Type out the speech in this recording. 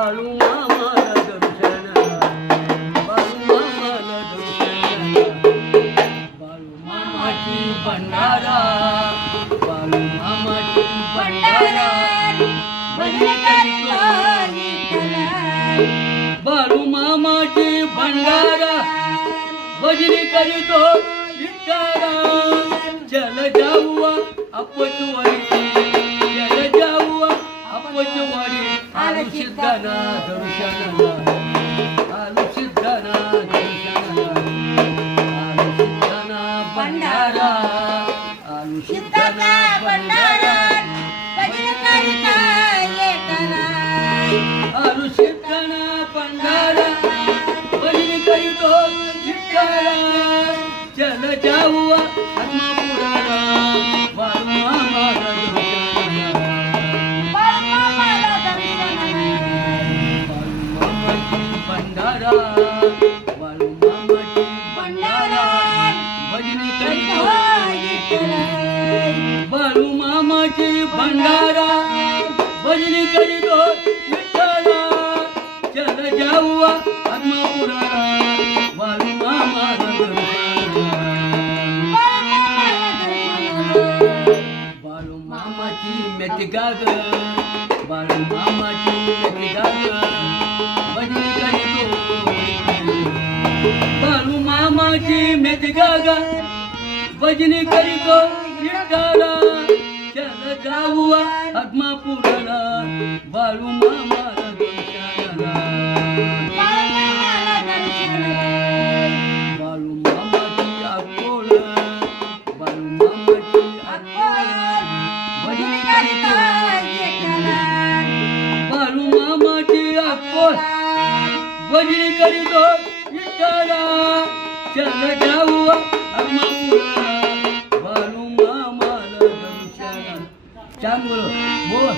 बाळू मामाला दर्शन, बाळू मामाला दर्शन, बाळू मामाची भंडारा, बाळू मामाची भंडारा, बाळू मामाची भंडारा, भजनी करीतो विठ्ठला, चल जाऊआ अपचवाडी, चल जाऊआ अपचवाडी, आलू सिद्धाना दर्शनाला, आलू सिद्धाना दर्शनाला, आलू सिद्धाना भंडारा, आलू सिद्धाना भंडारा, भजन करीता येताना, आलू सिद्धाना भंडारा, भजन करीतो विठ्ठला, चल जाऊआ आत्मापुराला, बाळू मामाला भंडारा, बाळू मामाची भंडारा, भजनी करीतो बाळू मामाची भंडारा, भजनी करीतो विठ्ठला, चल जाऊआ आत्मापुराला, बाळू मामाला बाळू मामाची मेथी गाग, बाळू मामाची मेथी गाग, भजनी करीतो बाळू मामाची मेथी गाग, भजनी करीतो विठ्ठला, चल जाऊआ आत्मापुराला, बाळू मामाला दर्शनाला, बाळू मामाची अक्कोळ, बाळू मामाची अक्कोळ, भजनी करीतो बाळू मामाची अक्कोळ, भजनी करीतो विठ्ठला, चल जाऊआ आत्मापुराला, बाळू मामाला दर्शनाला. चांगलं बोल.